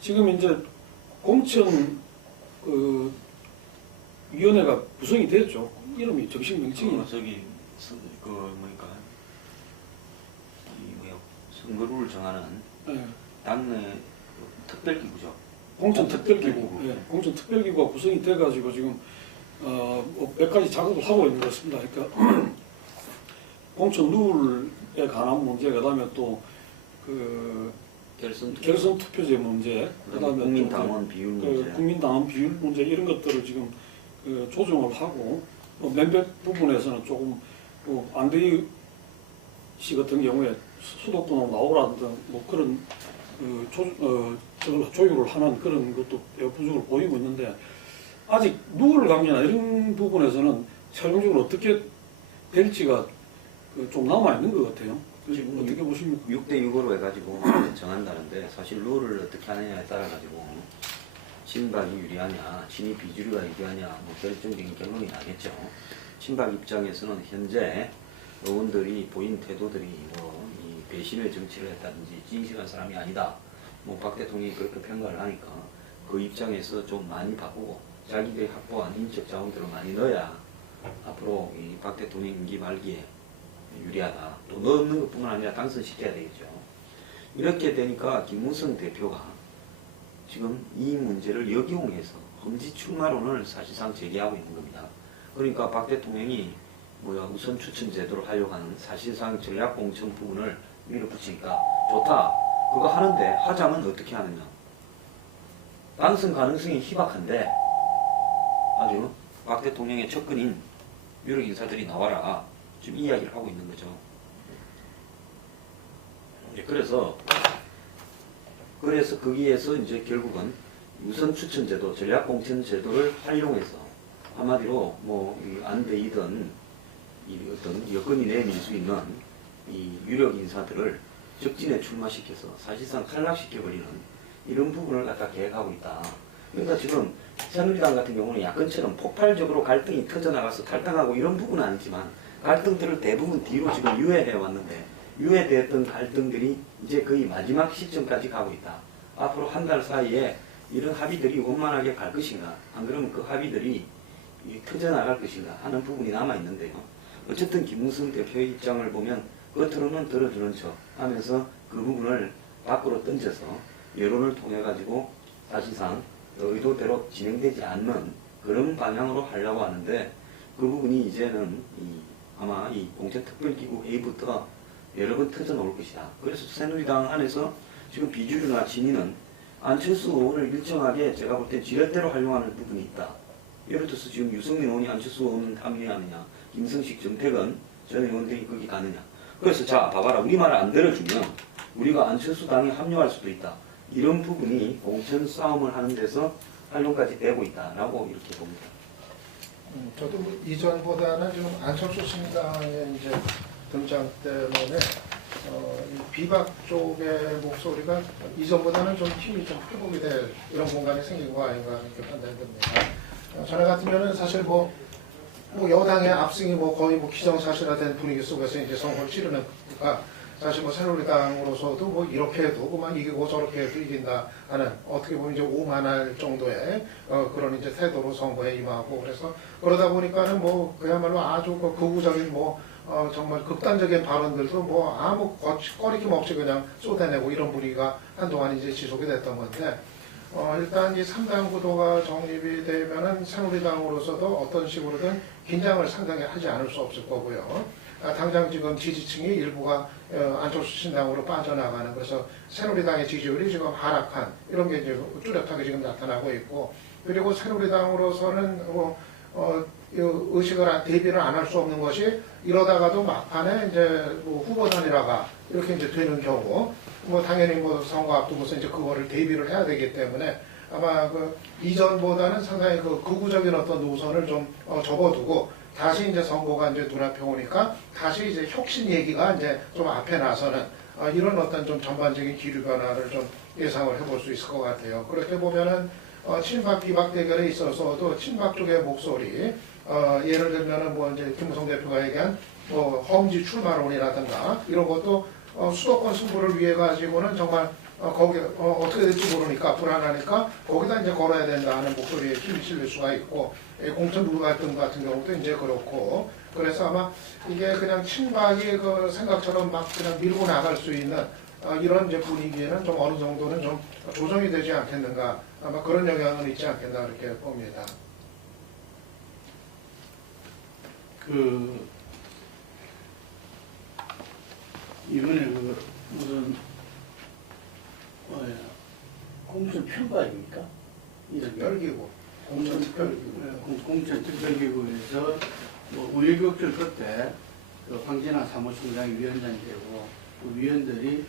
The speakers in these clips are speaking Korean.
지금 이제 공천 위원회가 구성이 됐죠. 이름이 정식 명칭이 저기 그 뭐니까 이 뭐야 선거룰을 정하는 예, 당내 특별기구죠. 공천특별기구, 예, 공천특별기구가 구성이 돼가지고 지금 몇 가지 작업을 하고 있는 것 같습니다. 그러니까 공천 룰에 관한 문제, 그다음에 또 그 결선 투표제 문제, 그다음에 국민당원 비율 문제, 국민당원 비율 문제 이런 것들을 지금 조정을 하고 몇몇 부분에서는 조금 안대희 씨 같은 경우에 수도권으로 나오라든 뭐 그런 조율을 하는 그런 것도 부족을 보이고 있는데 아직 누구를 강요나 이런 부분에서는 최종적으로 어떻게 될지가 좀 남아 있는 것 같아요. 지금 어떻게 보십니까? 6대 6으로 해가지고 정한다는데 사실 룰을 어떻게 하느냐에 따라 가지고 친박이 유리하냐, 친이 비주류가 유리하냐, 뭐 결정적인 결론이 나겠죠. 친박 입장에서는 현재 의원들이 보인 태도들이 뭐 이 배신의 정치를 했다든지 진실한 사람이 아니다. 뭐 박 대통령이 그렇게 평가를 하니까 그 입장에서 좀 많이 바꾸고 자기들이 확보한 인적 자원들을 많이 넣어야 앞으로 이 박 대통령 임기 말기에 유리하다. 또 넣는 것뿐만 아니라 당선시켜야 되겠죠. 이렇게 되니까 김무성 대표가 지금 이 문제를 역이용해서 험지 출마론을 사실상 제기하고 있는 겁니다. 그러니까 박 대통령이 우선 추천 제도를 하려고 하는 사실상 전략공천 부분을 밀어붙이니까 좋다. 그거 하는데 하자면 어떻게 하느냐. 당선 가능성이 희박한데 아주 박 대통령의 측근인 유력 인사들이 나와라. 지금 이야기를 하고 있는 거죠. 그래서 거기에서 이제 결국은 우선 추천 제도, 전략 공천 제도를 활용해서 한마디로 이 안대이든 이 어떤 여건이 내밀 수 있는 이 유력 인사들을 적진에 출마시켜서 사실상 탈락시켜버리는 이런 부분을 갖다 계획하고 있다. 그러니까 지금 새누리당 같은 경우는 야권처럼 폭발적으로 갈등이 터져나가서 탈당하고 이런 부분은 아니지만 갈등들을 대부분 뒤로 지금 유예해 왔는데 유예되었던 갈등들이 이제 거의 마지막 시점까지 가고 있다. 앞으로 한 달 사이에 이런 합의들이 원만하게 갈 것인가, 안 그러면 그 합의들이 터져나갈 것인가 하는 부분이 남아있는데요. 어쨌든 김무성 대표의 입장을 보면 겉으로는 들어주는 척 하면서 그 부분을 밖으로 던져서 여론을 통해 가지고 사실상 의도대로 진행되지 않는 그런 방향으로 하려고 하는데 그 부분이 이제는 아마 이 공천특별기구 회의부터 여러 번 터져 나올 것이다. 그래서 새누리당 안에서 지금 비주류나 진위는 안철수 의원을 일정하게 제가 볼 때 지렛대로 활용하는 부분이 있다. 예를 들어서 지금 유승민 의원이 안철수 의원은 합류하느냐, 김성식, 정태근 전 의원들이 거기 가느냐. 그래서 자 봐봐라, 우리 말을 안 들어주면 우리가 안철수 당에 합류할 수도 있다. 이런 부분이 공천 싸움을 하는 데서 활용까지 되고 있다라고 이렇게 봅니다. 저도 이전보다는 좀 안철수 신당의 이제 등장 때문에 이 비박 쪽의 목소리가 이전보다는 좀 힘이 좀 회복이 될 이런 공간이 생긴 거 아닌가 이렇게 판단됩니다. 전에 같으면은 사실 뭐 여당의 압승이 거의 기정사실화된 분위기 속에서 이제 선거를 치르니까 사실 새누리당으로서도 이렇게 해도 그만 이기고 저렇게 해도 이긴다 하는 어떻게 보면 이제 오만할 정도의 그런 이제 태도로 선거에 임하고 그래서 그러다 보니까는 그야말로 아주 극우적인 정말 극단적인 발언들도 아무 꺼리낌 없이 그냥 쏟아내고 이런 분위기가 한동안 이제 지속이 됐던 건데 일단 이 3당 구도가 정립이 되면은 새누리당으로서도 어떤 식으로든 긴장을 상당히 하지 않을 수 없을 거고요. 당장 지금 지지층이 일부가 안철수 신당으로 빠져나가는 그래서 새누리당의 지지율이 지금 하락한 이런 게 이제 뚜렷하게 지금 나타나고 있고 그리고 새누리당으로서는 의식을 대비를 안 할 수 없는 것이 이러다가도 막판에 이제 후보단일화가 이렇게 이제 되는 경우 당연히 선거 앞두고서 이제 그거를 대비를 해야 되기 때문에 아마 이전보다는 상당히 극우적인 어떤 노선을 좀 접어두고 다시 이제 선거가 이제 눈앞에 오니까 다시 이제 혁신 얘기가 이제 좀 앞에 나서는 이런 어떤 좀 전반적인 기류 변화를 좀 예상을 해볼 수 있을 것 같아요. 그렇게 보면은 친박 비박 대결에 있어서도 친박 쪽의 목소리 예를 들면은 이제 김무성 대표가 얘기한 험지 출마론이라든가 이런 것도 수도권 승부를 위해 가지고는 정말 거기 어떻게 될지 모르니까 불안하니까 거기다 이제 걸어야 된다 하는 목소리에 힘이 실릴 수가 있고 공천 룰 갈등 같은 경우도 이제 그렇고 그래서 아마 이게 그냥 친박이 그 생각처럼 막 그냥 밀고 나갈 수 있는 이런 이제 분위기에는 좀 어느 정도는 좀 조정이 되지 않겠는가 아마 그런 영향은 있지 않겠나 그렇게 봅니다. 이번에 무슨 공천 평가입니까? 이런 특별기구 공천 특별기구 공천 특별기구에서 뭐 우여곡절 끝에 그 황진아 사무총장이 위원장이 되고 그 위원들이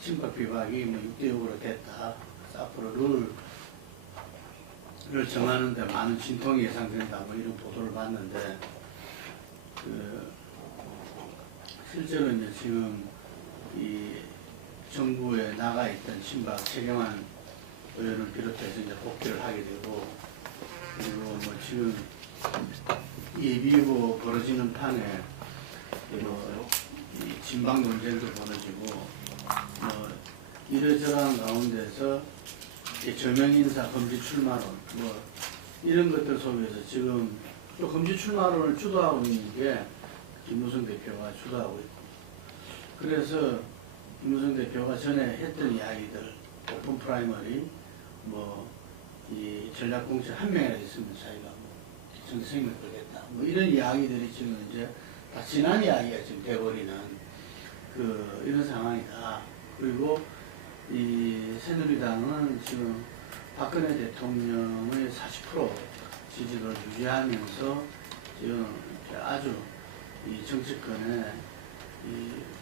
친박 비박이 뭐 6대6으로 됐다. 그래서 앞으로 룰을 정하는데 많은 진통이 예상된다. 뭐 이런 보도를 봤는데 실제로 이제 지금 이 정부에 나가 있던 친박 최경환 의원을 비롯해서 이제 복귀를 하게 되고 그리고 뭐 지금 예비후보 벌어지는 판에 이 진방 논쟁도 벌어지고 뭐 이러저러한 가운데서 저명 인사 금지 출마론 뭐 이런 것들 속에서 지금 또 금지 출마론을 주도하고 있는 게 김무성 대표가 주도하고 있고 그래서 김무성 대표가 전에 했던 이야기들 오픈 프라이머리 뭐 이 전략공천 한 명이라도 있으면 자기가 뭐 정생을 걸겠다 뭐 이런 이야기들이 지금 이제 다 지난 이야기가 지금 돼버리는 이런 상황이다. 그리고 이 새누리당은 지금 박근혜 대통령의 40% 지지를 유지하면서 지금 아주 이 정치권에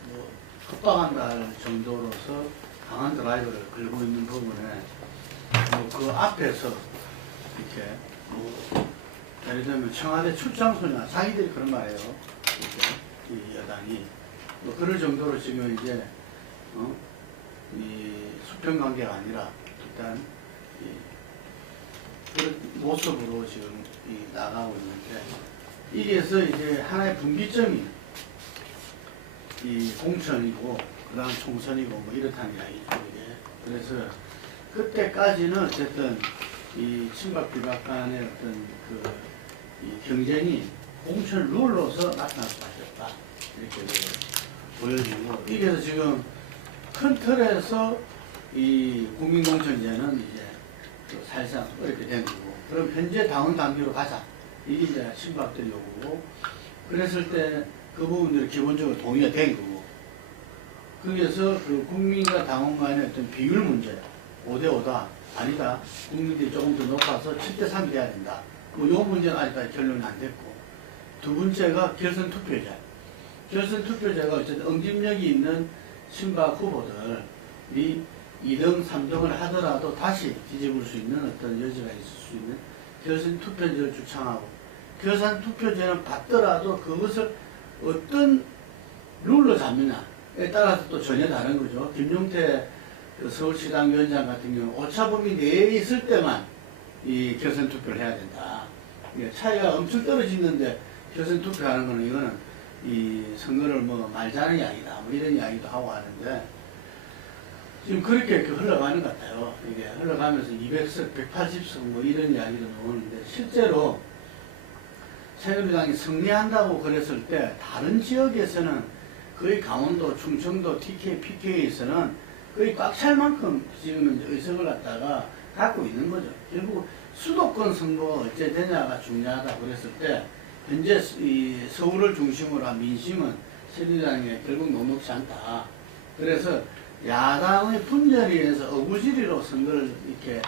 뭐 협박한다 할 정도로서 강한 드라이브를 걸고 있는 부분에 뭐 그 앞에서 이렇게 뭐 예를 들면 청와대 출장소냐 자기들이 그런 말이에요. 이렇게 이 여당이 뭐 그럴 정도로 지금 이제 이 수평 관계가 아니라 일단 그런 모습으로 지금 나가고 있는데 이게서 이제 하나의 분기점이 이 공천이고 그다음 총선이고 뭐 이렇다는 이야기죠. 이게. 그래서 그때까지는 어쨌든 이 친박 비박 간의 어떤 이 경쟁이 공천 룰로서 나타날 수밖에 없다. 이렇게 보여지고 이래서 지금 큰 틀에서 이 국민공천제는 이제 사실상 이렇게 된 거고 그럼 현재 당원 단계로 가자. 이게 이제 친박들 요구고 그랬을 때 그 부분들이 기본적으로 동의가 된 거고 그래서 그 국민과 당원 간의 어떤 비율 문제 5대5다 아니다 국민들이 조금 더 높아서 7대3이 돼야 된다 뭐 요 문제는 아직까지 결론이 안 됐고 두 번째가 결선 투표제 결선 투표제가 어쨌든 응집력이 있는 친박 후보들이 2등 3등을 하더라도 다시 뒤집을 수 있는 어떤 여지가 있을 수 있는 결선 투표제를 주창하고 결선 투표제는 받더라도 그것을 어떤 룰로 잡느냐에 따라서 또 전혀 다른 거죠. 김용태 서울시당 위원장 같은 경우 오차범위 내에 있을 때만 이 결선 투표를 해야 된다. 차이가 엄청 떨어지는데 결선 투표하는 거는 이거는 이 선거를 뭐 말자는 이야기다. 뭐 이런 이야기도 하고 하는데 지금 그렇게 흘러가는 것 같아요. 이게 흘러가면서 200석, 180석 뭐 이런 이야기도 나오는데 실제로 새누리당이 승리한다고 그랬을 때 다른 지역에서는 거의 강원도, 충청도, TK, PK에서는 거의 꽉 찰 만큼 지금 의석을 갖다가 갖고 있는 거죠. 결국 수도권 선거가 어째 되냐가 중요하다 그랬을 때 현재 이 서울을 중심으로 한 민심은 새누리당에 결국 녹록지 않다. 그래서 야당의 분열에 의해서 어부지리로 선거를 이렇게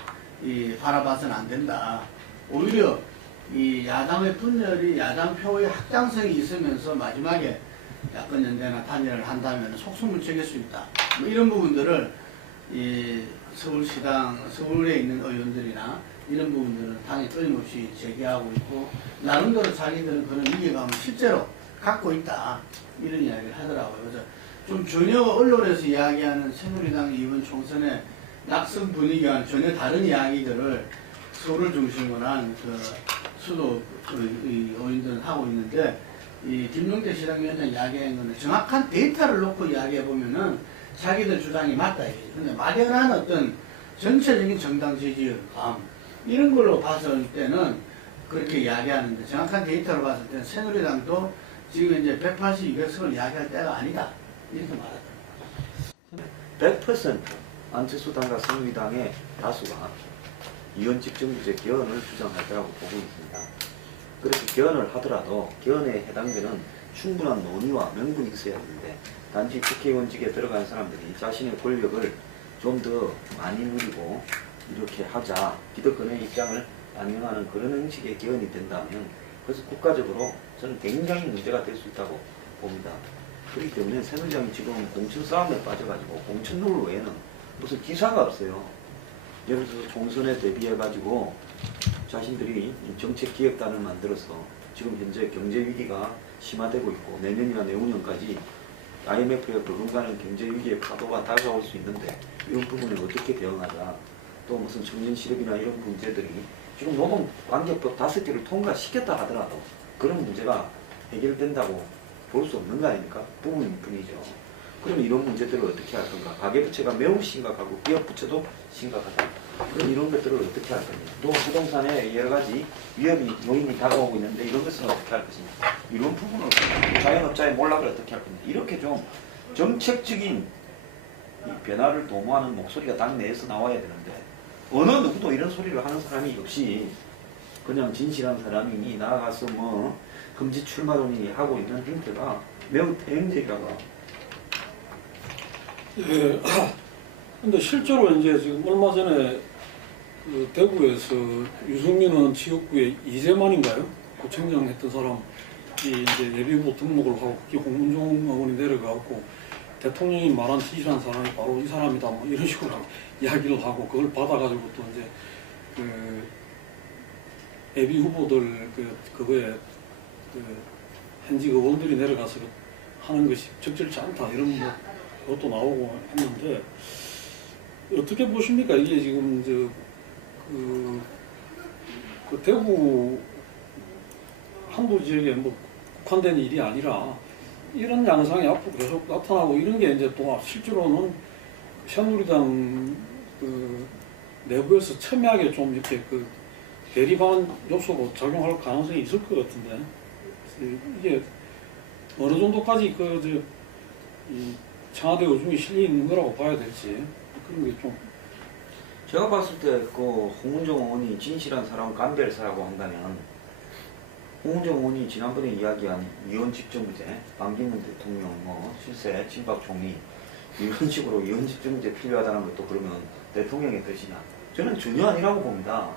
바라봐서는 안 된다. 오히려 이 야당의 분열이 야당 표의 확장성이 있으면서 마지막에 야권 연대나 단일을 한다면 속수문 챙길 수 있다. 뭐 이런 부분들을 이 서울시당, 서울에 있는 의원들이나 이런 부분들은 당에 끊임없이 제기하고 있고 나름대로 자기들은 그런 위기감을 실제로 갖고 있다. 이런 이야기를 하더라고요. 그래서 좀 전혀 언론에서 이야기하는 새누리당 이번 총선의 낙선 분위기와는 전혀 다른 이야기들을 서울을 중심으로 한 수도 의원들은 하고 있는데 이 김용태 시당위원장 이야기한 거는 정확한 데이터를 놓고 이야기해 보면은 자기들 주장이 맞다 이거죠. 근데 막연한 어떤 전체적인 정당 지지율감 이런 걸로 봤을 때는 그렇게 이야기하는데 정확한 데이터로 봤을 때는 새누리당도 지금 이제 180, 200석을 이야기할 때가 아니다 이렇게 말하더라고요. 100% 안철수 당과 새누리당의 다수가 이원직 정부제 개헌을 주장할 거라고 보고 있습니다. 그래서 개헌을 하더라도 개헌에 해당되는 충분한 논의와 명분이 있어야 하는데 단지 국회의원직에 들어간 사람들이 자신의 권력을 좀 더 많이 누리고 이렇게 하자 기득권의 입장을 반영하는 그런 형식의 개헌이 된다면 그래서 국가적으로 저는 굉장히 문제가 될 수 있다고 봅니다. 그렇기 때문에 새누리당이 지금 공천 싸움에 빠져가지고 공천 룰 외에는 무슨 기사가 없어요. 예를 들어서 총선에 대비해가지고 자신들이 정책기획단을 만들어서 지금 현재 경제위기가 심화되고 있고 내년이나 내후년까지 IMF에 버금가는 경제위기의 파도가 다가올 수 있는데 이런 부분을 어떻게 대응하자. 또 무슨 청년 실업이나 이런 문제들이 지금 노동관계법 5개를 통과시켰다 하더라도 그런 문제가 해결된다고 볼 수 없는 거 아닙니까? 부분일 뿐이죠. 그러면 이런 문제들을 어떻게 할 건가? 가계부채가 매우 심각하고 기업부채도 심각하다. 그럼 이런 것들을 어떻게 할 건가? 또 부동산에 여러 가지 요인이 다가오고 있는데 이런 것은 어떻게 할 것인가? 이런 부분을 자영업자의 몰락을 어떻게 할 건가? 이렇게 좀 정책적인 이 변화를 도모하는 목소리가 당 내에서 나와야 되는데 어느 누구도 이런 소리를 하는 사람이 없이 그냥 진실한 사람이 나아가서 뭐 금지 출마 논의 하고 있는 형태가 매우 대행적이라고 합니다. 예. 근데 실제로 이제 지금 얼마 전에 그 대구에서 유승민은 지역구에 이재만인가요? 구청장 했던 사람이 이제 예비후보 등록을 하고 그게 홍문종 의원이 내려가고 대통령이 말한 진실한 사람이 바로 이 사람이다 뭐 이런 식으로 이야기를 하고 그걸 받아가지고 또 이제 그 예비 후보들 그거에 그 현직 의원들이 내려가서 하는 것이 적절치 않다 이런 뭐 그것도 나오고 했는데 어떻게 보십니까? 이게 지금 그 대구 한두 지역에 뭐 국한된 일이 아니라 이런 양상이 앞으로 계속 나타나고 이런 게 이제 또 실제로는 새누리당 그 내부에서 첨예하게 좀 이렇게 그 대립한 요소로 작용할 가능성이 있을 것 같은데 이게 어느 정도까지 이 청와대 의중이 실려 있는 거라고 봐야 될지 그런 게 좀 제가 봤을 때 그 홍문종 의원이 진실한 사람 감별사라고 한다면 홍문종 의원이 지난번에 이야기한 위원직 정부제, 반기문 대통령, 뭐 실세, 친박 총리 이런 식으로 위원직 정부제 필요하다는 것도 그러면 대통령의 뜻이냐? 저는 전혀 아니라고 봅니다.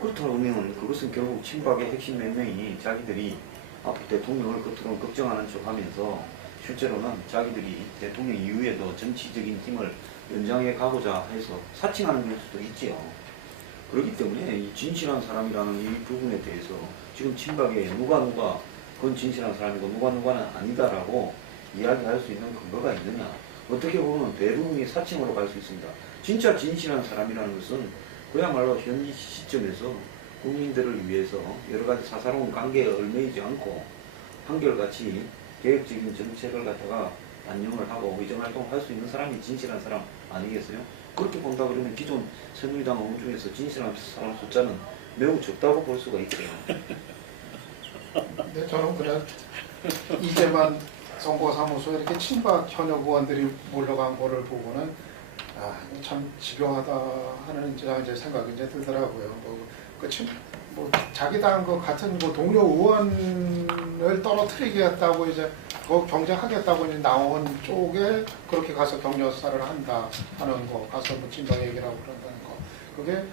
그렇다면 그것은 결국 친박의 핵심 몇 명이 자기들이 앞으로 대통령을 겉으로는 걱정하는 척하면서 실제로는 자기들이 대통령 이후에도 정치적인 힘을 연장해 가고자 해서 사칭하는 경우도 있지요. 그렇기 때문에 이 진실한 사람이라는 이 부분에 대해서 지금 친박에 누가 그건 진실한 사람이고 누가는 아니다라고 이야기할 수 있는 근거가 있느냐. 어떻게 보면 대부분이 사칭으로 갈 수 있습니다. 진짜 진실한 사람이라는 것은 그야말로 현 시점에서 국민들을 위해서 여러 가지 사사로운 관계에 얽매이지 않고 한결같이 계획적인 정책을 갖다가 반영을 하고 의정활동을 할 수 있는 사람이 진실한 사람 아니겠어요? 그렇게 본다 그러면 기존 새누리당 의원 중에서 진실한 사람 숫자는 매우 적다고 볼 수가 있어요. 근데 저는 그냥 이재만 선거사무소에 이렇게 친박 현역 의원들이 몰려간 거를 보고는 참 집요하다 하는 이제 생각이 이제 들더라고요. 뭐 자기 당 그 같은 뭐 동료 의원을 떨어뜨리겠다고 이제 경쟁하겠다고 이제 나온 쪽에 그렇게 가서 격려사를 한다 하는 거, 가서 뭐 친박 얘기라고 그런다는 거. 그게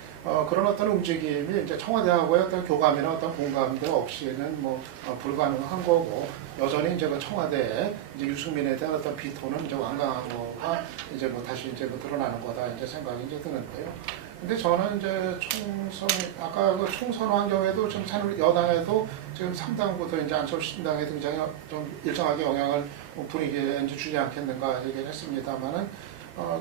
그런 어떤 움직임이 이제 청와대하고의 어떤 교감이나 어떤 공감도 없이는 뭐 불가능한 거고 여전히 이제 그 청와대에 이제 유승민에 대한 어떤 비토는 이제 완강한 거가 이제 뭐 다시 이제 뭐 드러나는 거다 이제 생각이 이제 드는데요. 근데 저는 이제 아까 그 총선 환경에도 좀 여당에도 지금 3당부터 이제 안철수 신당의 등장이 좀 일정하게 영향을 분위기에 이제 주지 않겠는가 얘기를 했습니다만은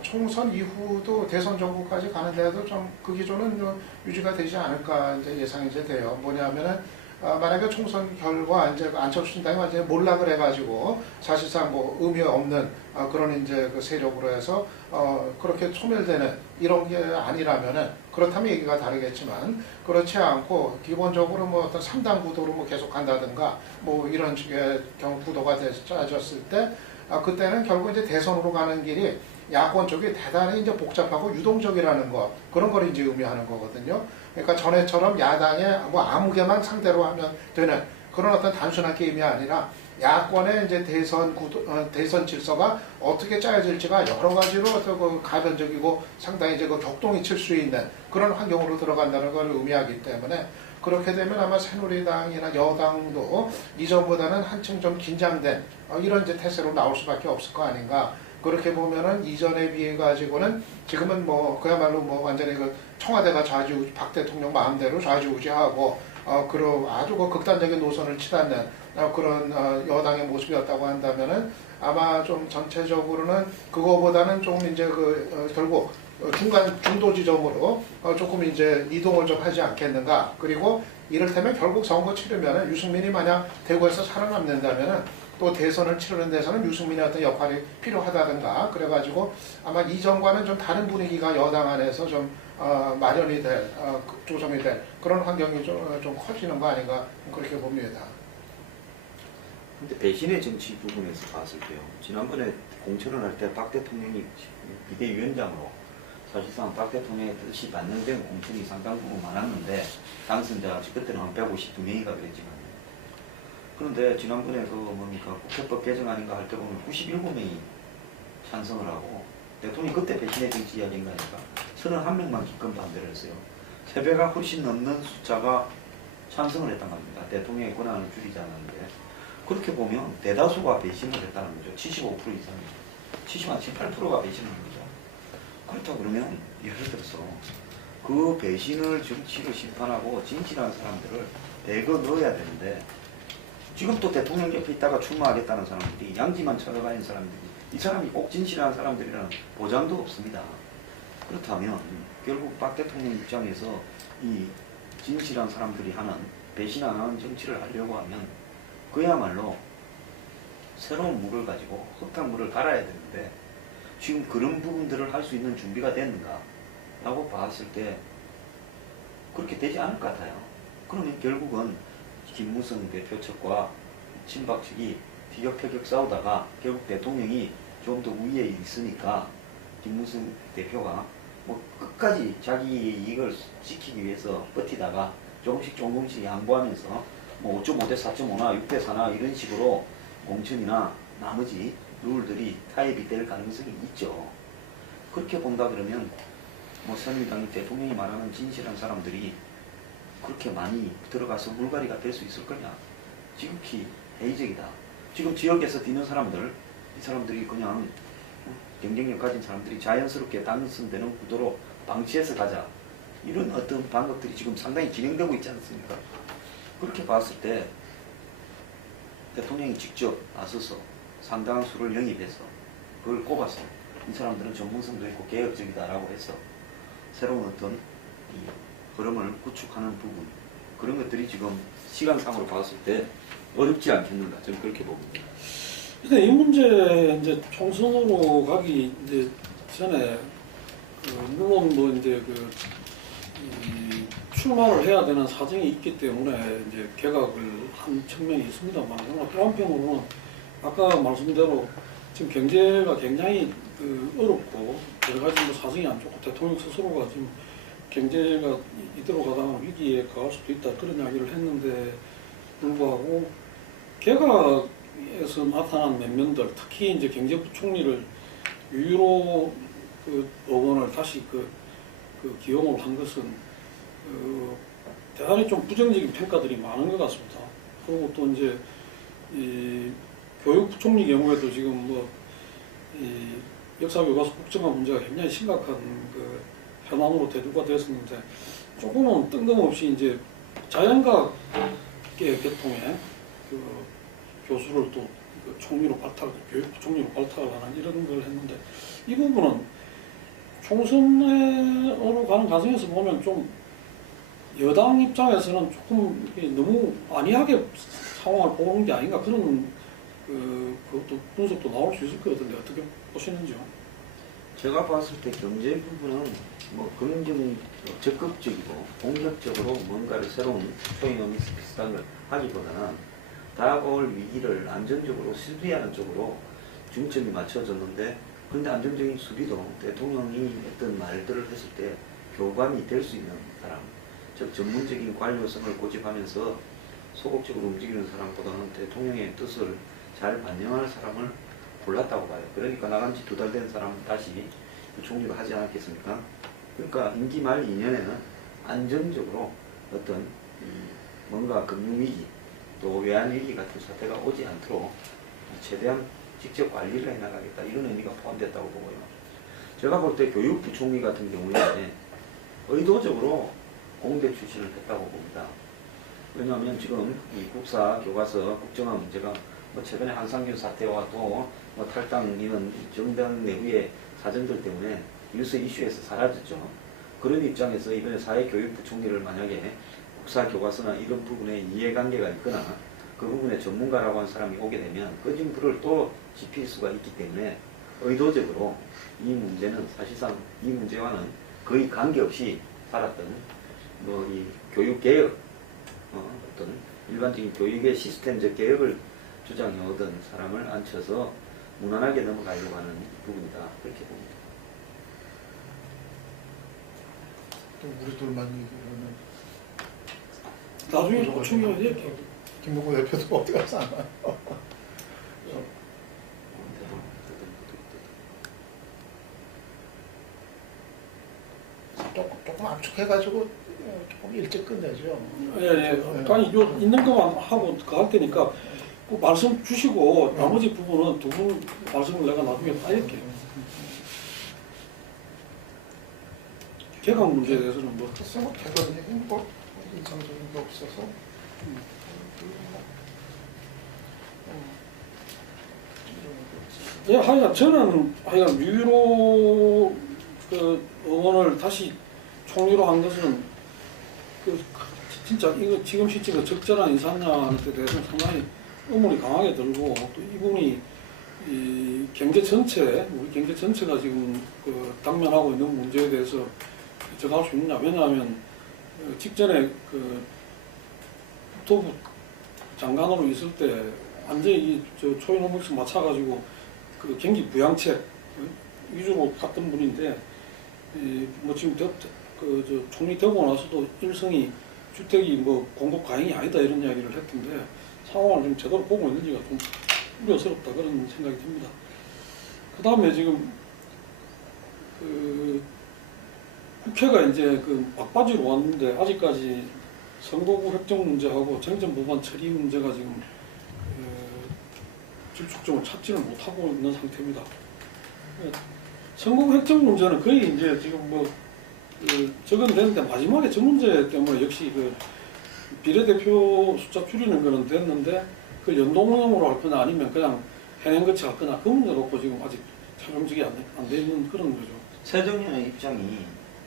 총선 이후도 대선 정국까지 가는 데도 좀 그 기조는 좀 유지가 되지 않을까 이제 예상이 이제 돼요. 뭐냐면은 만약에 총선 결과 이제 안철수 신당이 완전히 몰락을 해가지고 사실상 뭐 의미 없는 그런 이제 그 세력으로 해서 그렇게 소멸되는 이런 게 아니라면은 그렇다면 얘기가 다르겠지만 그렇지 않고 기본적으로 뭐 어떤 3당 구도로 뭐 계속 간다든가 뭐 이런 식의 경우 구도가 짜졌을 때 그때는 결국 이제 대선으로 가는 길이 야권 쪽이 대단히 이제 복잡하고 유동적이라는 것 그런 걸 이제 의미하는 거거든요. 그러니까 전에처럼 야당의 뭐 아무개만 상대로 하면 되는 그런 어떤 단순한 게임이 아니라 야권의 이제 대선 구도, 대선 질서가 어떻게 짜여질지가 여러 가지로 어떤 그 가변적이고 상당히 이제 그 격동이 칠 수 있는 그런 환경으로 들어간다는 걸 의미하기 때문에 그렇게 되면 아마 새누리당이나 여당도 이전보다는 한층 좀 긴장된 이런 이제 태세로 나올 수밖에 없을 거 아닌가. 그렇게 보면은 이전에 비해 가지고는 지금은 뭐 그야말로 뭐 완전히 그 청와대가 박 대통령 마음대로 좌지우지하고 그런 아주 그 극단적인 노선을 치닫는 그런 여당의 모습이었다고 한다면은 아마 좀 전체적으로는 그거보다는 좀 이제 그 결국 중간 중도 지점으로 조금 이제 이동을 좀 하지 않겠는가. 그리고 이를테면 결국 선거 치르면은 유승민이 만약 대구에서 살아남는다면은 또 대선을 치르는 데서는 유승민의 어떤 역할이 필요하다든가 그래가지고 아마 이전과는 좀 다른 분위기가 여당 안에서 좀 마련이 될 조성이 될 그런 환경이 좀 커지는 거 아닌가 그렇게 봅니다. 근데 배신의 정치 부분에서 봤을 때요. 지난번에 공천을 할 때 박 대통령이 비대위원장으로 사실상 박 대통령의 뜻이 반영된 공천이 상당 부분 많았는데 당선자가 그때는 한 152명이가 그랬지만 그런데 지난번에 그 뭡니까 국회법 개정안인가 할 때 보면 97명이 찬성을 하고 대통령이 그때 배신의 정치 이야기인가 하니까 31명만 기권 반대를 했어요. 3배가 훨씬 넘는 숫자가 찬성을 했단 말입니다. 대통령의 권한을 줄이지 않았는데 그렇게 보면 대다수가 배신을 했다는 거죠. 75% 이상이죠. 78%가 배신을 한 거죠. 그렇다고 그러면 예를 들어서 그 배신을 정치를 심판하고 진실한 사람들을 대거 넣어야 되는데 지금 또 대통령 옆에 있다가 출마하겠다는 사람들이 양지만 찾아가는 사람들이 이 사람이 꼭 진실한 사람들이라는 보장도 없습니다. 그렇다면 결국 박 대통령 입장에서 이 진실한 사람들이 하는 배신 안 하는 정치를 하려고 하면 그야말로 새로운 물을 가지고 흙탕물을 갈아야 되는데 지금 그런 부분들을 할 수 있는 준비가 됐는가 라고 봤을 때 그렇게 되지 않을 것 같아요. 그러면 결국은 김무성 대표 측과 친박 측이 티격태격 싸우다가 결국 대통령이 좀 더 우위에 있으니까 김무성 대표가 뭐 끝까지 자기의 이익을 지키기 위해서 버티다가 조금씩 양보하면서 뭐 5.5대 4.5나 6대 4나 이런 식으로 공천이나 나머지 룰들이 타협이 될 가능성이 있죠. 그렇게 본다 그러면 뭐 새누리당이 대통령이 말하는 진실한 사람들이 그렇게 많이 들어가서 물갈이가 될 수 있을 거냐? 지극히 회의적이다. 지금 지역에서 뛰는 사람들, 이 사람들이 그냥 경쟁력 가진 사람들이 자연스럽게 당선되는 구도로 방치해서 가자. 이런 어떤 방법들이 지금 상당히 진행되고 있지 않습니까? 그렇게 봤을 때 대통령이 직접 나서서 상당한 수를 영입해서 그걸 꼽아서 이 사람들은 전문성도 있고 개혁적이다라고 해서 새로운 어떤 이 흐름을 구축하는 부분 그런 것들이 지금 시간상으로 봤을 때 어렵지 않겠는가 저는 그렇게 봅니다. 근데 이 문제 이제 총선으로 가기 이제 전에 물론 뭐 이제 이 출마를 해야 되는 사정이 있기 때문에 이제 개각을 한 측면이 있습니다만 또 한편으로는 아까 말씀대로 지금 경제가 굉장히 어렵고 여러 가지 뭐 사정이 안 좋고 대통령 스스로가 지금 경제가 이대로 가다가 위기에 가할 수도 있다 그런 이야기를 했는데 불구하고 개각에서 나타난 면면들 특히 이제 경제부총리를 유일로 의원을 다시 기용을 한 것은 대단히 좀 부정적인 평가들이 많은 것 같습니다. 그리고 또 이제 이 교육부총리 경우에도 지금 이 역사교과서 국정화 문제가 굉장히 심각한 현안으로 대두가 됐었는데 조금은 뜬금없이 이제 자연과학계 계통의 교수를 또 총리로 교육부총리로 발탁을 하는 이런 걸 했는데 이 부분은 총선으로 가는 과정에서 보면 좀 여당 입장에서는 조금 이게 너무 안이하게 상황을 보는 게 아닌가 그런 그것도 분석도 나올 수 있을 것 같은데 어떻게 보시는지요? 제가 봤을 때 경제 부분은 뭐 적극적이고 공격적으로 뭔가를 새로운 초이노믹 비슷한 걸 하기보다는 다가올 위기를 안정적으로 수비하는 쪽으로 중점이 맞춰졌는데, 그런데 안정적인 수비도 대통령이 어떤 말들을 했을 때 교감이 될 수 있는 사람, 즉 전문적인 관료성을 고집하면서 소극적으로 움직이는 사람보다는 대통령의 뜻을 잘 반영하는 사람을 골랐다고 봐요. 그러니까 나간 지 2달 된 사람은 다시 총리를 하지 않았겠습니까? 그러니까 임기 말 2년에는 안정적으로 어떤 뭔가 금융위기 또 외환위기 같은 사태가 오지 않도록 최대한 직접 관리를 해나가겠다, 이런 의미가 포함됐다고 보고요. 제가 볼 때 교육부총리 같은 경우에 의도적으로 공대 출신을 했다고 봅니다. 왜냐하면 지금 이 국사 교과서 국정화 문제가 뭐 최근에 한상균 사태와 또 뭐 탈당 이런 정당 내부의 사정들 때문에 뉴스 이슈에서 사라졌죠. 그런 입장에서 이번에 사회교육부총리를 만약에 국사 교과서나 이런 부분에 이해관계가 있거나 그 부분에 전문가라고 하는 사람이 오게 되면 꺼진 불을 또 지필 수가 있기 때문에 의도적으로 이 문제는 사실상 이 문제와는 거의 관계없이 살았던 뭐 이 교육개혁, 어떤 일반적인 교육의 시스템적 개혁을 주장해오던 사람을 앉혀서 무난하게 넘어가려고 하는 부분이다, 그렇게 봅니다. 또 우리 둘만 얘기하면 나중에 보충해야 돼. 김문구 대표도 어디 가서 안 와요. 조금 압축해가지고 조금 일찍 끝내죠. 예. 아니 있는 것만 하고 갈 테니까 그 말씀 주시고 나머지 부분은 두 분 말씀을 내가 나중에 하겠게. 개각 문제에 대해서는 뭐 글쎄 뭐 개건 얘기는 뭐 인상적인 게 없어서 예, 하여간 저는 하여간 유로 그 의원을 다시 총리로 한 것은 그 진짜 이거 지금 시점에 적절한 인사냐에 대해서는 상당히 의문이 강하게 들고, 또 이분이 이 경제 전체, 우리 경제 전체가 지금 그 당면하고 있는 문제에 대해서 저할 수 있느냐? 왜냐하면 직전에 그 국토부 장관으로 있을 때 완전히 저 초이노믹스 맞춰가지고 그 경기 부양책 위주로 갔던 분인데, 뭐 지금 저 총리 되고 나서도 일성이 주택이 뭐 공급 가행이 아니다 이런 이야기를 했던데 상황을 좀 제대로 보고 있는지가 좀 우려스럽다 그런 생각이 듭니다. 그 다음에 지금 그 국회가 이제 그 막바지로 왔는데 아직까지 선거구 획정 문제하고 정전법안 처리 문제가 지금 질축점을 찾지를 못하고 있는 상태입니다. 선거구 획정 문제는 거의 이제 지금 뭐 적용되는데 마지막에 저 문제 때문에 역시 그 비례대표 숫자 줄이는 거는 됐는데 그 연동형으로 할 거나 아니면 그냥 현행거치 할 거나 그 문제 놓고 지금 아직 최종적이 안 돼 있는 그런 거죠. 새정년의 입장이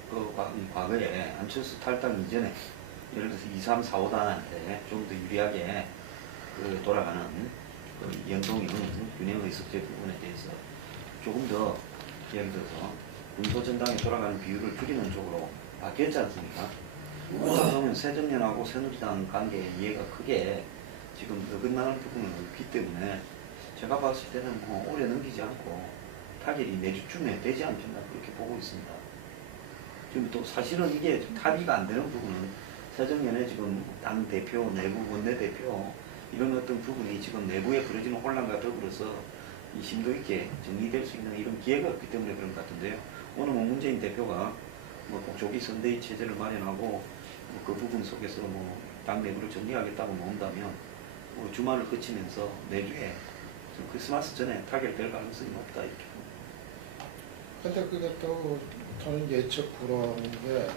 그 과거에 안철수 탈당 이전에 예를 들어서 2, 3, 4, 5단한테 좀 더 유리하게 그 돌아가는 그 연동형 균형 의석제 부분에 대해서 조금 더 예를 들어서 군소전당에 돌아가는 비율을 줄이는 쪽으로 바뀌었지 않습니까? 그러면 새정년하고 새누리당 관계의 이해가 크게 지금 어긋나는 부분은 없기 때문에 제가 봤을 때는 뭐 오래 넘기지 않고 타결이 내주쯤에 되지 않겠나 그렇게 보고 있습니다. 지금 또 사실은 이게 합의가 안 되는 부분은 새정년에 지금 당 대표, 내부 원내대표 이런 어떤 부분이 지금 내부에 벌어지는 혼란과 더불어서 이 심도 있게 정리될 수 있는 이런 기회가 없기 때문에 그런 것 같은데요. 오늘 뭐 문재인 대표가 뭐 조기 선대위 체제를 마련하고 그 부분 속에서 뭐 당 내부를 정리하겠다고 나온다면 뭐 주말을 거치면서 내주에 크리스마스 전에 타결될 가능성이 높다 이렇게 봅니다. 근데 그게 또 저는 예측 불허한 게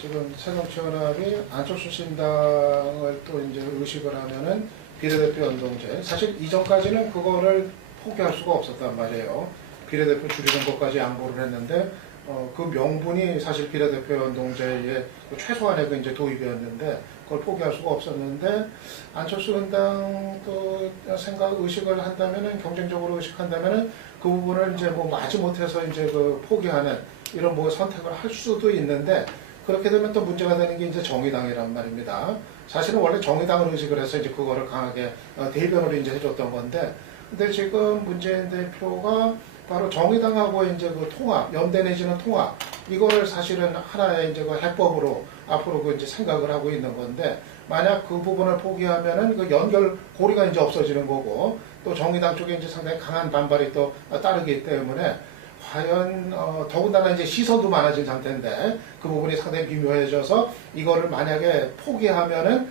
지금 새정치연합이 안철수 신당을 또 이제 의식을 하면은 비례대표 연동제 사실 이전까지는 그거를 포기할 수가 없었단 말이에요. 비례대표 줄이는 것까지 양보를 했는데 그 명분이 사실 비례대표 연동제의 그 최소한의 그 이제 도입이었는데 그걸 포기할 수가 없었는데 안철수 의당도 의식을 한다면은 경쟁적으로 의식한다면은 그 부분을 이제 뭐 마지 못해서 이제 그 포기하는 이런 뭐 선택을 할 수도 있는데 그렇게 되면 또 문제가 되는 게 이제 정의당이란 말입니다. 사실은 원래 정의당을 의식을 해서 이제 그거를 강하게 대변으로 이제 해줬던 건데 근데 지금 문재인 대표가 바로 정의당하고 이제 그 통합, 연대 내지는 통합, 이거를 사실은 하나의 이제 그 해법으로 앞으로 그 이제 생각을 하고 있는 건데, 만약 그 부분을 포기하면은 그 연결 고리가 이제 없어지는 거고, 또 정의당 쪽에 이제 상당히 강한 반발이 또 따르기 때문에, 과연, 더군다나 이제 시선도 많아진 상태인데, 그 부분이 상당히 미묘해져서, 이거를 만약에 포기하면은,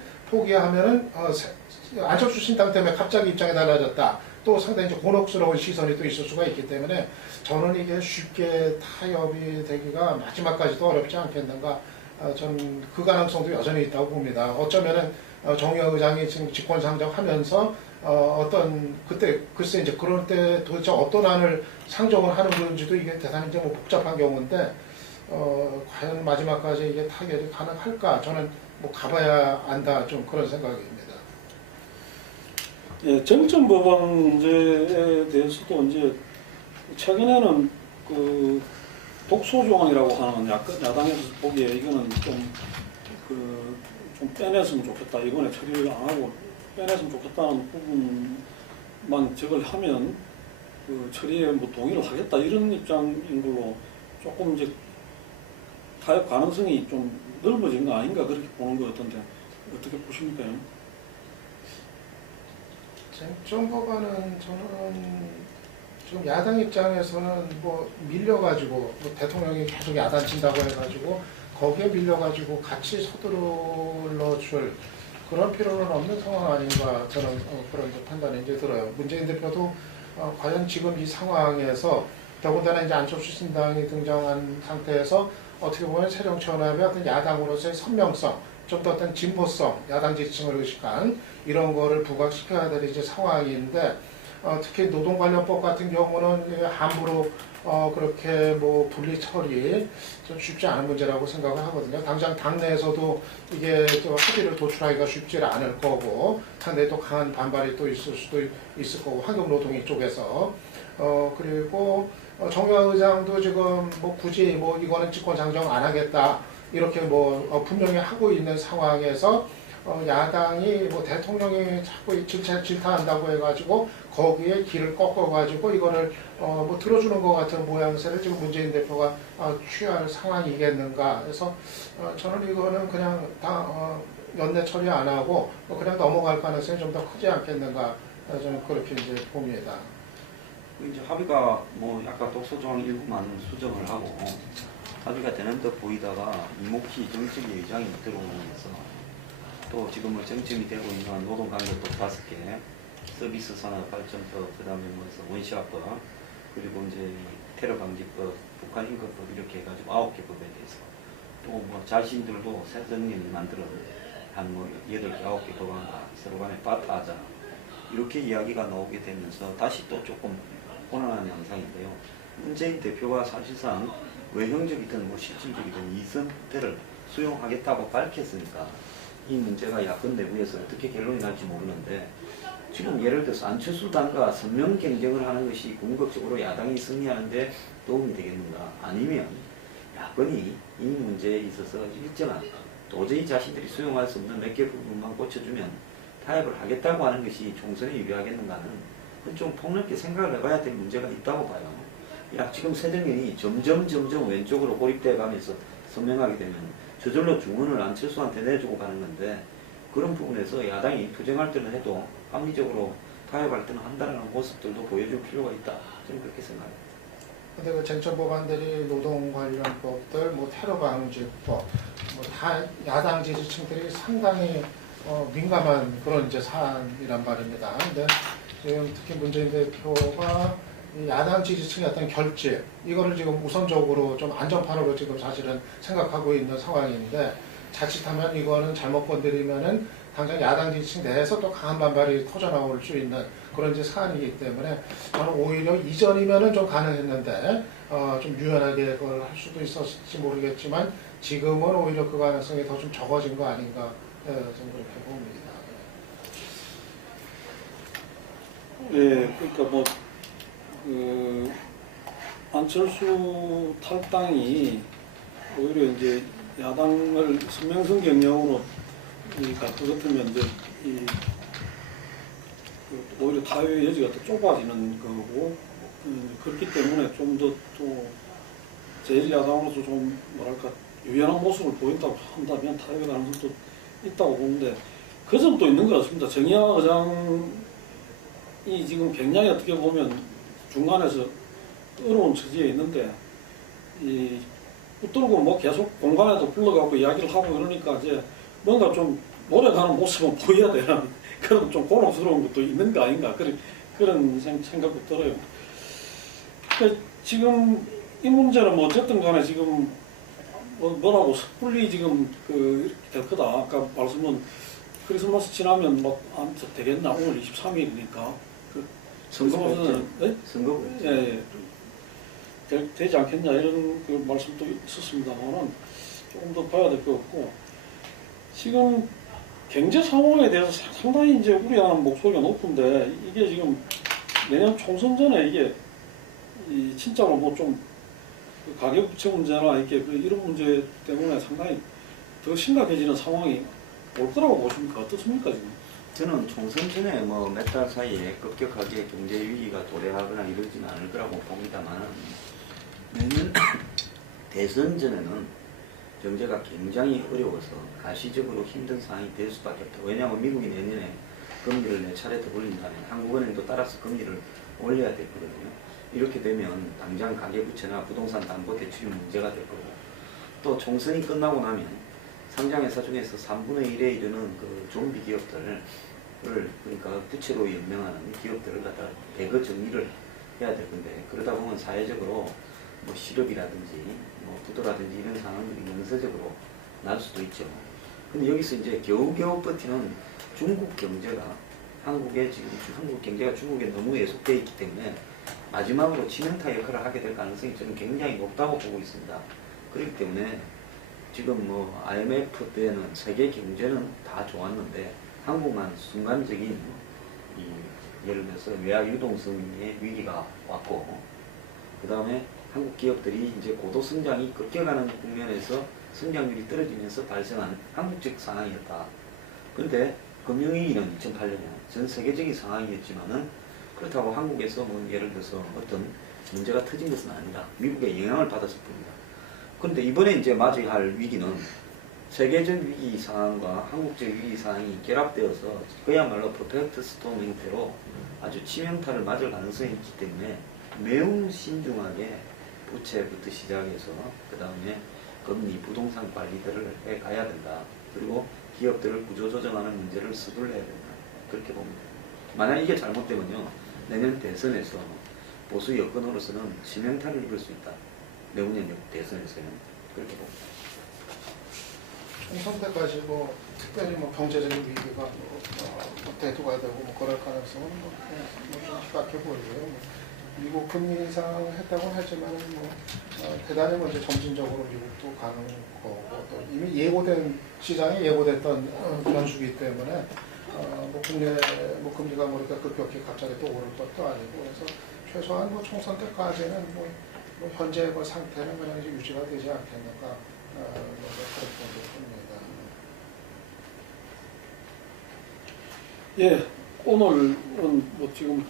안철수 신당 때문에 갑자기 입장이 달라졌다. 또 상당히 이제 곤혹스러운 시선이 또 있을 수가 있기 때문에 저는 이게 쉽게 타협이 되기가 마지막까지도 어렵지 않겠는가. 저는 그 가능성도 여전히 있다고 봅니다. 어쩌면은 정의화 의장이 지금 직권상정하면서 그때 글쎄 이제 그럴 때 도대체 어떤 안을 상정을 하는 건지도 이게 대단히 이제 뭐 복잡한 경우인데 과연 마지막까지 이게 타결이 가능할까? 저는 뭐 가봐야 안다 좀 그런 생각입니다. 예, 쟁점 법안 문제에 대해서도 이제 최근에는 그 독소 조항이라고 하는 야당에서 보기에 이거는 좀 빼냈으면 좋겠다. 이번에 처리를 안 하고 빼냈으면 좋겠다는 부분만 적을 하면 그 처리에 뭐 동의를 하겠다 이런 입장인 걸로 조금 이제 타협 가능성이 좀 넓어진 거 아닌가 그렇게 보는 것 같은데 어떻게 보십니까? 쟁점 법안은 저는 지금 야당 입장에서는 뭐 밀려가지고 뭐 대통령이 계속 야단친다고 해가지고 거기에 밀려가지고 같이 서두르러 줄 그런 필요는 없는 상황 아닌가 저는 그런 이제 판단이 이제 들어요. 문재인 대표도 과연 지금 이 상황에서 더군다나 이제 안철수 신당이 등장한 상태에서 어떻게 보면 새정치연합의 어떤 야당으로서의 선명성 좀 더 어떤 진보성, 야당 지지층을 의식한 이런 거를 부각시켜야 될 이제 상황인데 특히 노동관련법 같은 경우는 함부로 그렇게 뭐 분리 처리 좀 쉽지 않은 문제라고 생각을 하거든요. 당장 당내에서도 이게 또 합의를 도출하기가 쉽지 않을 거고 상당히 또 강한 반발이 또 있을 수도 있을 거고 환경노동위 쪽에서 그리고 정의화 의장도 지금 뭐 굳이 뭐 이거는 직권상정 안 하겠다. 이렇게 뭐 분명히 하고 있는 상황에서 야당이 뭐 대통령이 자꾸 질타한다고 해가지고 거기에 길을 꺾어가지고 이거를 뭐 들어주는 것 같은 모양새를 지금 문재인 대표가 취할 상황이겠는가. 그래서 저는 이거는 그냥 연내 처리 안 하고 그냥 넘어갈 가능성이 좀 더 크지 않겠는가. 저는 그렇게 이제 봅니다. 이제 합의가 뭐 약간 독소조항 일부만 수정을 하고 합의가 되는 듯 보이다가 이목희 정책위 의장이 들어오면서 또 지금 뭐 정점이 되고 있는 노동관계법 5개, 서비스 산업 발전법, 그 다음에 원시화법, 그리고 이제 테러방지법, 북한인권법 이렇게 해가지고 9개 법에 대해서 또 뭐 자신들도 새 정리를 만들어 한 뭐 8개, 9개 법안과 서로 간에 빠타하자 이렇게 이야기가 나오게 되면서 다시 또 조금 혼란한 양상인데요. 문재인 대표가 사실상 외형적이든 뭐 실질적이든 이 선택을 수용하겠다고 밝혔으니까 이 문제가 야권 내부에서 어떻게 결론이 날지 모르는데 지금 예를 들어서 안철수 당과 선명 경쟁을 하는 것이 궁극적으로 야당이 승리하는데 도움이 되겠는가 아니면 야권이 이 문제에 있어서 일정한 도저히 자신들이 수용할 수 없는 몇 개 부분만 고쳐주면 타협을 하겠다고 하는 것이 총선에 유리하겠는가는 좀 폭넓게 생각을 해봐야 될 문제가 있다고 봐요. 지금 새정연이 점점 왼쪽으로 고립돼 가면서 선명하게 되면 저절로 중원을 안철수한테 내주고 가는 건데 그런 부분에서 야당이 투쟁할 때는 해도 합리적으로 타협할 때는 한다는 모습들도 보여줄 필요가 있다. 저는 그렇게 생각합니다. 근데 그 쟁점 법안들이 노동 관련법들, 뭐 테러 방지법, 뭐 다 야당 지지층들이 상당히 민감한 그런 이제 사안이란 말입니다. 근데 지금 특히 문재인 대표가 야당 지지층의 어떤 결집, 이거를 지금 우선적으로 좀 안전판으로 지금 사실은 생각하고 있는 상황인데 자칫하면 이거는 잘못 건드리면은 당장 야당 지지층 내에서 또 강한 반발이 터져나올 수 있는 그런 이제 사안이기 때문에 저는 오히려 이전이면은 좀 가능했는데 좀 유연하게 그걸 할 수도 있었을지 모르겠지만 지금은 오히려 그 가능성이 더 좀 적어진 거 아닌가 저는 그렇게 봅니다. 예, 그러니까 뭐, 안철수 탈당이 오히려 이제 야당을 선명성 경영으로 갈 것 같으면 이제 오히려 타협의 여지가 더 좁아지는 거고, 그렇기 때문에 좀 더 또 제1야당으로서 좀 뭐랄까 유연한 모습을 보인다고 한다면 타협의 가능성도 있다고 보는데 그 점도 있는 것 같습니다. 정의화 의장이 지금 굉장히 어떻게 보면 중간에서 어려운 처지에 있는데 붙들고 뭐 계속 공간에도 불러가고 이야기를 하고 그러니까 이제 뭔가 좀 노력하는 모습은 보여야 되는 그런 좀 곤혹스러운 것도 있는 거 아닌가 그런 생각도 들어요. 그러니까 지금 이 문제는 뭐 어쨌든 간에 지금 뭐라고 섣불리 지금 이렇게 될 거다. 아까 말씀은 크리스마스 지나면 뭐 안 되겠나. 오늘 23일이니까. 선거는 네? 선거 예. 되지 않겠냐 이런 그 말씀도 있었습니다만은 조금 더 봐야 될 것 같고 지금 경제 상황에 대해서 상당히 이제 우려하는 목소리가 높은데 이게 지금 내년 총선 전에 이게 진짜로 뭐 좀 가계 부채 문제나 이렇게 이런 문제 때문에 상당히 더 심각해지는 상황이 올 거라고 보십니까? 어떻습니까 지금? 저는 총선 전에 뭐 몇 달 사이에 급격하게 경제 위기가 도래하거나 이러지는 않을 거라고 봅니다만 내년 대선 전에는 경제가 굉장히 어려워서 가시적으로 힘든 상황이 될 수밖에 없다. 왜냐하면 미국이 내년에 금리를 4차례 더 올린다면 한국은행도 따라서 금리를 올려야 되거든요. 이렇게 되면 당장 가계부채나 부동산 담보 대출이 문제가 될 거고 또 총선이 끝나고 나면 상장회사 중에서 3분의 1에 이르는 그 좀비 기업들을 그러니까 부채로 연명하는 기업들을 갖다 대거 정리를 해야 될 건데 그러다 보면 사회적으로 뭐 실업이라든지 뭐 부도라든지 이런 상황들이 연쇄적으로 날 수도 있죠. 근데 여기서 이제 겨우겨우 버티는 중국 경제가 한국 경제가 중국에 너무 예속되어 있기 때문에 마지막으로 치명타 역할을 하게 될 가능성이 저는 굉장히 높다고 보고 있습니다. 그렇기 때문에 지금 뭐 IMF 때는 세계 경제는 다 좋았는데 한국만 순간적인 예를 들어서 외화 유동성의 위기가 왔고 그 다음에 한국 기업들이 이제 고도 성장이 급격하는 국면에서 성장률이 떨어지면서 발생한 한국적 상황이었다. 그런데 금융위기는 2008년에 전 세계적인 상황이었지만은 그렇다고 한국에서 뭐 예를 들어서 어떤 문제가 터진 것은 아니다. 미국의 영향을 받았을 뿐이다. 그런데 이번에 이제 맞아야 할 위기는 세계적 위기 상황과 한국적 위기 상황이 결합되어서 그야말로 퍼펙트 스톰 형태로 아주 치명타를 맞을 가능성이 있기 때문에 매우 신중하게 부채부터 시작해서 그 다음에 금리, 부동산 관리들을 해가야 된다. 그리고 기업들을 구조조정하는 문제를 서둘러야 된다. 그렇게 봅니다. 만약 이게 잘못되면요. 내년 대선에서 보수 여권으로서는 치명타를 입을 수 있다. 내후년 대선에서는 그렇게 봅니다. 총선 때까지 뭐 특별히 뭐 경제적인 위기가 대두가 되고 뭐 그럴 가능성은 좀 희박해 보이고요. 미국 금리 인상 했다고는 하지만 대단히 먼저 점진적으로 미국도 가는 거고 또 이미 예고된 시장에 예고됐던 변수기 때문에 금리가 뭐 이렇게 급격히 갑자기 또 오를 것도 아니고 그래서 최소한 뭐 총선 때까지는 뭐 현재 뭐 상태는 그냥 이제 유지가 되지 않겠는가 그렇게 봅니다. 예, 오늘은 뭐 지금